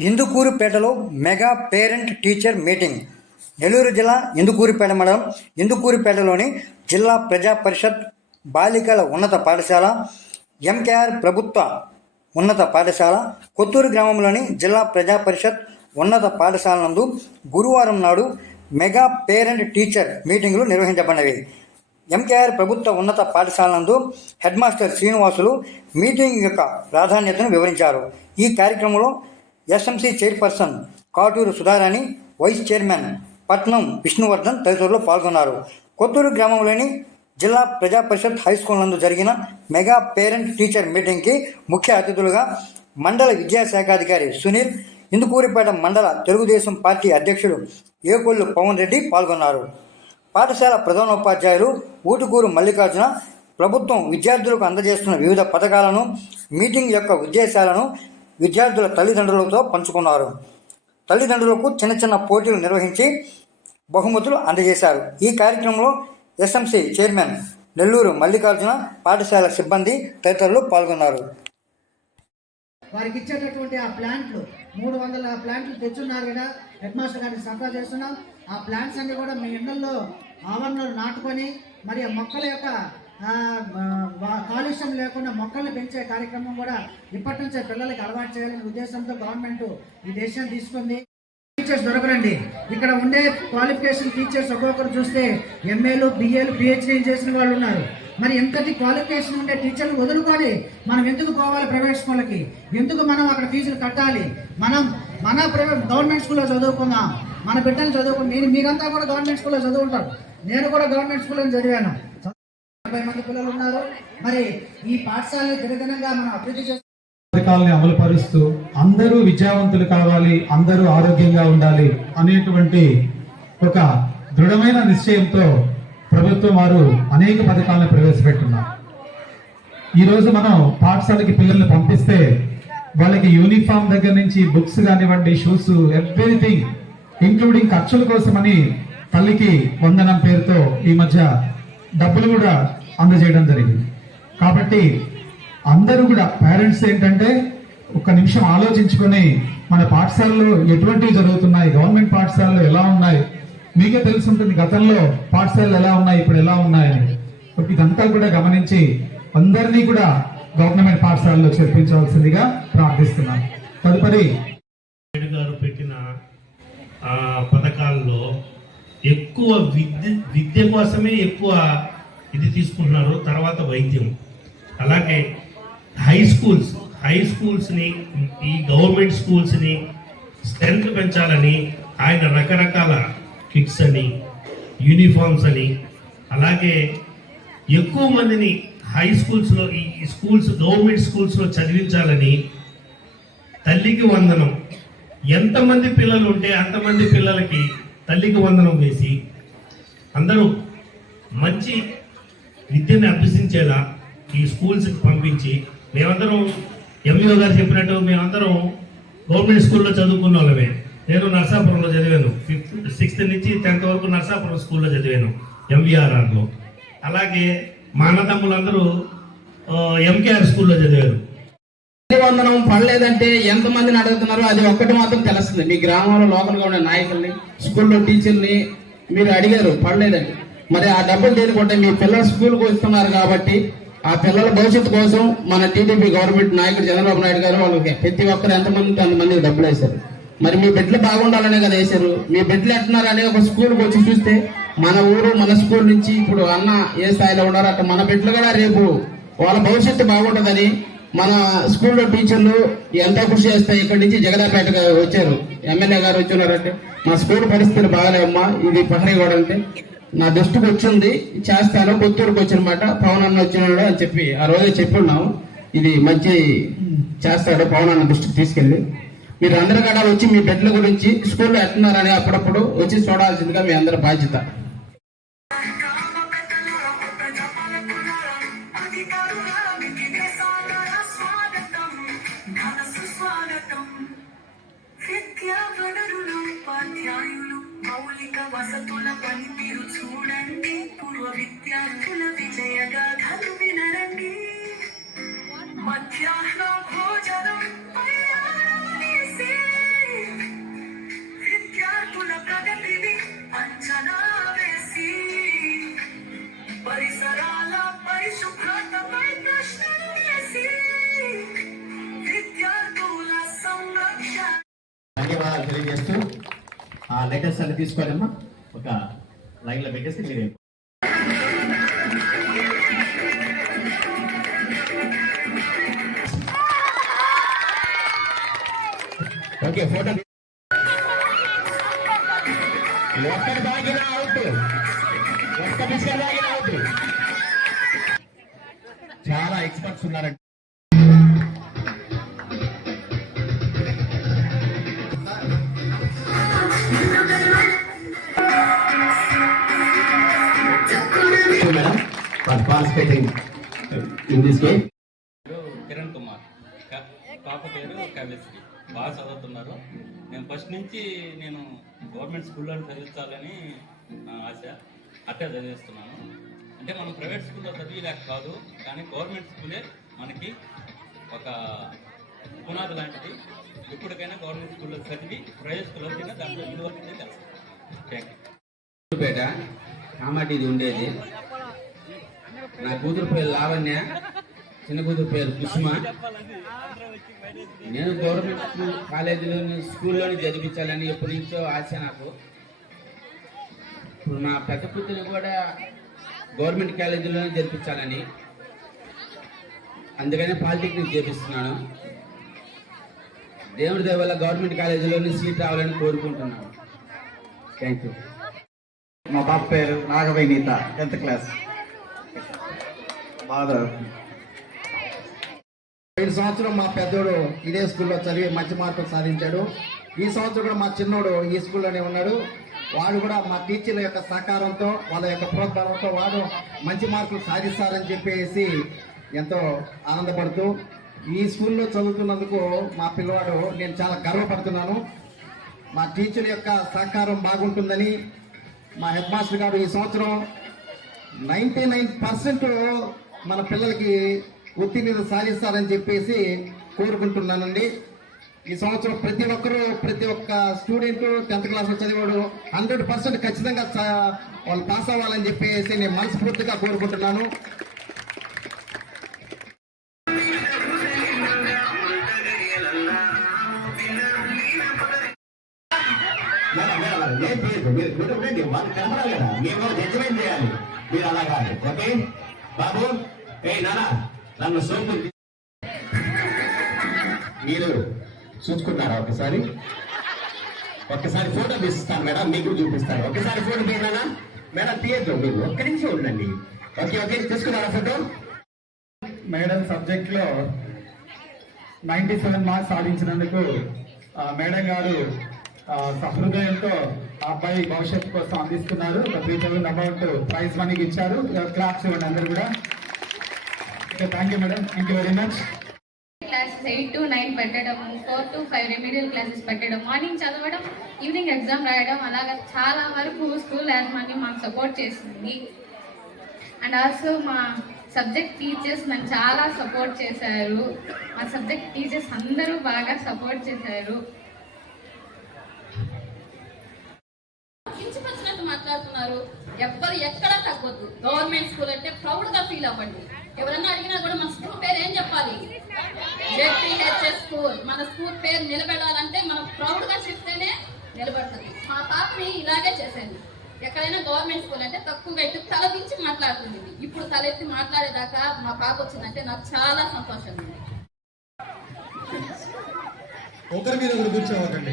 ఇందుకూరుపేటలో mega parent teacher meeting. Nellore జిల్లా ఇందుకూరుపేట మండలం. ఇందుకూరుపేటలోని జిల్లా ప్రజా పరిషత్ బాలికల ఉన్నత పాఠశాల ఎంకేఆర్ ప్రభుత్వ ఉన్నత పాఠశాల కొత్తూరు గ్రామంలోని జిల్లా ప్రజా పరిషత్ ఉన్నత పాఠశాల నందు గురువారం నాడు మెగా పేరెంట్ టీచర్ మీటింగులు నిర్వహించబడినవి. ఎంకేఆర్ ప్రభుత్వ ఉన్నత పాఠశాల నందు హెడ్ మాస్టర్ శ్రీనివాసులు మీటింగ్ యొక్క ప్రాధాన్యతను వివరించారు. ఈ కార్యక్రమంలో SMC chairperson Katuru Sudharani vice chairman Patnam Vishnuvardhan తదితరులు పాల్గొన్నారు. కొత్తూరు గ్రామంలోని జిల్లా ప్రజా పరిషత్ హై స్కూల్ నందు జరిగిన మెగా పేరెంట్ టీచర్ మీటింగ్కి ముఖ్య అతిథులుగా మండల విద్యాశాఖాధికారి సునీల్ ఇందుకూరిపేట మండల తెలుగుదేశం పార్టీ అధ్యక్షుడు ఏకొల్లు పవన్ రెడ్డి పాల్గొన్నారు. పాఠశాల ప్రధానోపాధ్యాయులు ఊటుకూరు మల్లికార్జున ప్రభుత్వం విద్యార్థులకు అందజేస్తున్న వివిధ పథకాలను మీటింగ్ యొక్క ఉద్దేశాలను విద్యార్థుల తల్లిదండ్రులతో పంచుకున్నారు. తల్లిదండ్రులకు చిన్న చిన్న పోటీలు నిర్వహించి బహుమతులు అందజేశారు. ఈ కార్యక్రమంలో ఎస్ఎంసీ చైర్మన్ నెల్లూరు మల్లికార్జున పాఠశాల సిబ్బంది తదితరులు పాల్గొన్నారు. వారికి ఇచ్చేటటువంటి ఆ ప్లాంట్లు మూడు వందల ప్లాంట్లు తెచ్చున్నారు కదా హెడ్ మాస్టర్ గారికి సరఫరా చేస్తున్నాం. ఆ ప్లాంట్స్ అన్ని కూడా మీ ఇళ్ళలో ఆవరణలు నాటుకొని మరి ఆ మొక్కల యొక్క కాలుష్యం లేకుండా మొక్కలు పెంచే కార్యక్రమం కూడా ఇప్పటి నుంచే పిల్లలకి అలవాటు చేయాలనే ఉద్దేశంతో గవర్నమెంట్ ఈ దేశం తీసుకుంది. టీచర్స్ దొరకరండి. ఇక్కడ ఉండే క్వాలిఫికేషన్ టీచర్స్ ఒక్కొక్కరు చూస్తే ఎంఏలు బిఏలు పిహెచ్డీ చేసిన వాళ్ళు ఉన్నారు. మరి ఎంతటి క్వాలిఫికేషన్ ఉండే టీచర్లు వదులుకొని మనం ఎందుకు పోవాలి ప్రైవేట్ స్కూళ్ళకి ఎందుకు మనం అక్కడ ఫీజులు కట్టాలి? మనం మన ప్రైవేట్ గవర్నమెంట్ స్కూల్లో చదువుకుందాం. మన బిడ్డలు చదువుకుందాం. మీరు మీరంతా కూడా గవర్నమెంట్ స్కూల్లో చదువుకుంటారు. నేను కూడా గవర్నమెంట్ స్కూల్లో చదివాను. యాభై మంది పిల్లలు ఉన్నారు. మరి ఈ దినదినంగా మనం అభివృద్ధి పథకాలని అమలు పరుస్తూ అందరూ విద్యావంతులు కావాలి అందరూ ఆరోగ్యంగా ఉండాలి అనేటువంటి ఒక దృఢమైన నిశ్చయంతో ప్రభుత్వం వారు అనేక పథకాలను ప్రవేశపెట్టున్నారు. ఈరోజు మనం పాఠశాలకి పిల్లల్ని పంపిస్తే వాళ్ళకి యూనిఫామ్ దగ్గర నుంచి బుక్స్ కానివ్వండి షూస్ ఎవ్రీథింగ్ ఇంక్లూడింగ్ ఖర్చుల కోసమని తల్లికి వందనం పేరుతో ఈ మధ్య డబ్బులు కూడా అందజేయడం జరిగింది. కాబట్టి అందరూ కూడా పేరెంట్స్ ఏంటంటే ఒక్క నిమిషం ఆలోచించుకొని మన పాఠశాలలో ఎటువంటివి జరుగుతున్నాయి గవర్నమెంట్ పాఠశాలలు ఎలా ఉన్నాయి మీకే తెలుసుంటుంది గతంలో పాఠశాలలు ఎలా ఉన్నాయి ఇప్పుడు ఎలా ఉన్నాయని. ఇదంతా కూడా గమనించి అందరినీ కూడా గవర్నమెంట్ పాఠశాలలో చేర్పించవలసిందిగా ప్రార్థిస్తున్నాను. తదుపరి గారు పెట్టిన పథకాల్లో ఎక్కువ విద్య విద్య కోసమే ఎక్కువ ఇది తీసుకుంటున్నారు తర్వాత వైద్యం. అలాగే హై స్కూల్స్ హై స్కూల్స్ని ఈ గవర్నమెంట్ స్కూల్స్ని స్ట్రెంత్ పెంచాలని ఆయన రకరకాల కిట్స్ అని యూనిఫామ్స్ అని అలాగే ఎక్కువ మందిని హై స్కూల్స్లో ఈ స్కూల్స్ గవర్నమెంట్ స్కూల్స్లో చదివించాలని తల్లికి వందనం. ఎంతమంది పిల్లలు ఉంటే అంతమంది పిల్లలకి తల్లికి వందనం వేసి అందరూ మంచి విద్యను అభ్యసించేలా ఈ స్కూల్స్కి పంపించి మేమందరం ఎంఈఓ గారు చెప్పినట్టు మేమందరం గవర్నమెంట్ స్కూల్లో చదువుకున్న వాళ్ళమే. నేను నర్సాపురంలో చదివాను. ఫిఫ్త్ సిక్స్త్ నుంచి టెన్త్ వరకు నర్సాపురం స్కూల్లో చదివాను ఎంవీఆర్ఆర్లో అలాగే మా అన్నదమ్ములందరూ ఎంకేఆర్ స్కూల్లో చదివారు. వందనం పడలేదంటే ఎంతమందిని అడుగుతున్నారో అది ఒక్కటి మాత్రం తెలుస్తుంది. మీ గ్రామంలో లోకల్గా ఉండే నాయకుల్ని స్కూల్లో టీచర్ని మీరు అడిగారు పడలేదంటే. మరి ఆ డబ్బులు దేనికంటే మీ పిల్లలు స్కూల్కి వస్తున్నారు కాబట్టి ఆ పిల్లల భవిష్యత్తు కోసం మన టీడీపీ గవర్నమెంట్ నాయకుడు చంద్రబాబు నాయుడు గారు వాళ్ళకి ప్రతి ఒక్కరు ఎంతమంది అంతమందికి డబ్బులు వేశారు. మరి మీ బిడ్డలు బాగుండాలనే కదా వేశారు. మీ బిడ్డలు ఎట్టున్నారు అనే ఒక స్కూల్కి వచ్చి చూస్తే మన ఊరు మన స్కూల్ నుంచి ఇప్పుడు అన్న ఏ స్థాయిలో ఉన్నారో అట్లా మన బిడ్డలు కూడా రేపు వాళ్ళ భవిష్యత్తు బాగుంటుందని మన స్కూల్లో టీచర్లు ఎంతో కృషి చేస్తాయి. ఇక్కడి నుంచి జగదాపేట వచ్చారు. ఎమ్మెల్యే గారు వచ్చున్నారంటే మా స్కూల్ పరిస్థితులు బాగాలేమ్మా ఇది పహరీగూడ అంటే నా దృష్టికి వచ్చింది చేస్తాను కొత్తూరుకు వచ్చినమాట. పవన్ అన్న వచ్చినాడు అని చెప్పి ఆ రోజే చెప్పి ఉన్నాము ఇది మంచి చేస్తాడు పవన్ అన్న దృష్టికి తీసుకెళ్ళి. మీరు అందరి కాడ వచ్చి మీ బిడ్డల గురించి స్కూల్లో ఎట్టున్నారని అప్పుడప్పుడు వచ్చి చూడాల్సిందిగా మీ అందరి బాధ్యత. ఉపాధ్యాయులు వసతుల పనితీరు చూడండి పూర్వ విద్యార్థుల విజయ గాథలు వినరండి మధ్యాహ్న భోజనం విద్యార్థుల ప్రగతిని అంచనా వేసి పరిసరాల పరిశుభ్రతపై ప్రశ్నలు వేసి విద్యార్థుల సంరక్షణ ధన్యవాదాలు తెలియజేస్తూ ఆ లెటర్స్ అన్ని తీసుకోవాలమ్మా. ఒక లైన్లో పెట్టేసి మీరు ఓకే ఫోటో ఒక్కటి బాగిన అవుట్. ఒక్క మిషన్ బాగిన అవుట్. చాలా ఎక్స్పర్ట్స్ ఉన్నారండి. Madam for participating in this game పేరు కిరణ్ కుమార్ పాప పేరు కవిశ్రీ బాగా చదువుతున్నారు. నేను ఫస్ట్ నుంచి నేను గవర్నమెంట్ స్కూల్లో చదివించాలని నా ఆశ అట్టే చదివిస్తున్నాను. అంటే మనం ప్రైవేట్ స్కూల్లో చదివేలాక కాదు కానీ గవర్నమెంట్ స్కూలే మనకి ఒక పునాది లాంటిది. ఎప్పటికైనా గవర్నమెంట్ స్కూల్లో చదివి ప్రైవేట్ స్కూల్లో తిన్నా దాంట్లో అనేది తెలుసు థ్యాంక్ యూ పేట కామాటిది ఉండేది. నా కూతురు పేరు లావణ్య. చిన్న కూతురు పేరు కుసుమ. నేను గవర్నమెంట్ స్కూల్ కాలేజీలోని స్కూల్లోని చదివించాలని ఎప్పటి నుంచో ఆశ నాకు. ఇప్పుడు నా పెద్ద కూతురు కూడా గవర్నమెంట్ కాలేజీలోనే జరిపించాలని అందుకనే పాలిటెక్నిక్ చేపిస్తున్నాను. దేవుడి దేవల్ల గవర్నమెంట్ కాలేజీలోని సీట్ రావాలని కోరుకుంటున్నాను. Thank you. మా పాప పేరు నాగవైనీత టెన్త్ క్లాస్. ఐదు పోయిన సంవత్సరం మా పెద్దోడు ఇదే స్కూల్లో చదివి మంచి మార్కులు సాధించాడు. ఈ సంవత్సరం కూడా మా చిన్నోడు ఈ స్కూల్లోనే ఉన్నాడు. వాడు కూడా మా టీచర్ల యొక్క సహకారంతో వాళ్ళ యొక్క ప్రోత్సాహంతో వాడు మంచి మార్కులు సాధిస్తారని చెప్పేసి ఎంతో ఆనందపడుతూ ఈ స్కూల్లో చదువుతున్నందుకు మా పిల్లవాడు నేను చాలా గర్వపడుతున్నాను. మా టీచర్ యొక్క సహకారం బాగుంటుందని మా హెడ్ మాస్టర్ గారు ఈ సంవత్సరం నైంటీ నైన్ పర్సెంట్ మన పిల్లలకి ఉత్తీర్ణత సాధిస్తారని చెప్పేసి కోరుకుంటున్నానండి ఈ సంవత్సరం ప్రతి ఒక్కరూ ప్రతి ఒక్క స్టూడెంట్ టెన్త్ క్లాస్ చదివాడు హండ్రెడ్ పర్సెంట్ ఖచ్చితంగా వాళ్ళు పాస్ అవ్వాలని చెప్పేసి నేను మనస్ఫూర్తిగా కోరుకుంటున్నాను మీరు వాళ్ళు కనపడాలి కదా మేము జడ్జిమెంట్ చేయాలి మీరు అలా కాదు ఓకే బాబు ఏ నానా నన్ను సోపు మీరు చూసుకున్నారా ఒకసారి? ఒక్కసారి ఫోటో తీస్తాను మేడం మీకు చూపిస్తాను. ఒకసారి ఫోటో తీయనా మేడం తీయద్దు మీరు ఒక్క నిమిషం ఉండండి. ఓకే ఓకే తీసుకున్నారా ఫోటో? మేడం సబ్జెక్ట్లో నైన్టీ సెవెన్ మార్క్స్ సాధించినందుకు మేడం గారు సహృదయంతో అబ్బాయి భవిష్యత్తు కోసం అందిస్తున్నారు. ఒక త్రీ థౌసండ్ అమౌంట్ ప్రైజ్ మనీకి ఇచ్చారు. క్లాప్స్ ఇవ్వండి అందరు కూడా. Thank you madam thank you very much classes eight to nine పెట్టడం four to five remedial classes పెట్టడం మార్నింగ్ చదవడం ఈవినింగ్ ఎగ్జామ్ రాయడం అలాగా చాలా వరకు స్కూల్ యాజమాన్య మాకు సపోర్ట్ చేసింది. అండ్ ఆల్సో మా సబ్జెక్ట్ టీచర్స్ నన్ను చాలా సపోర్ట్ చేశారు. మా సబ్జెక్ట్ టీచర్స్ అందరూ బాగా సపోర్ట్ చేశారు. మాట్లాడుతున్నారు ఎవ్వరు ఎక్కడ తగ్గొద్దు. గవర్నమెంట్ స్కూల్ అంటే ప్రౌడ్గా ఫీల్ అవ్వండి. ఎవరన్నా అడిగినా కూడా మన స్కూల్ పేరు ఏం చెప్పాలి? జెడ్పిహెచ్ఎస్ స్కూల్ మన స్కూల్ పేరు నిలబెడాలంటే మనం ప్రౌడ్గా చెప్తేనే నిలబడుతుంది. మా పాపని ఇలాగే చేసేది ఎక్కడైనా గవర్నమెంట్ స్కూల్ అంటే తక్కువగా అయితే తలపించి మాట్లాడుతుంది. ఇప్పుడు తలెత్తి మాట్లాడేదాకా మా పాప వచ్చిందంటే నాకు చాలా సంతోషం ఉంది ఒకరి మీద ఒకరు కూర్చోవకండి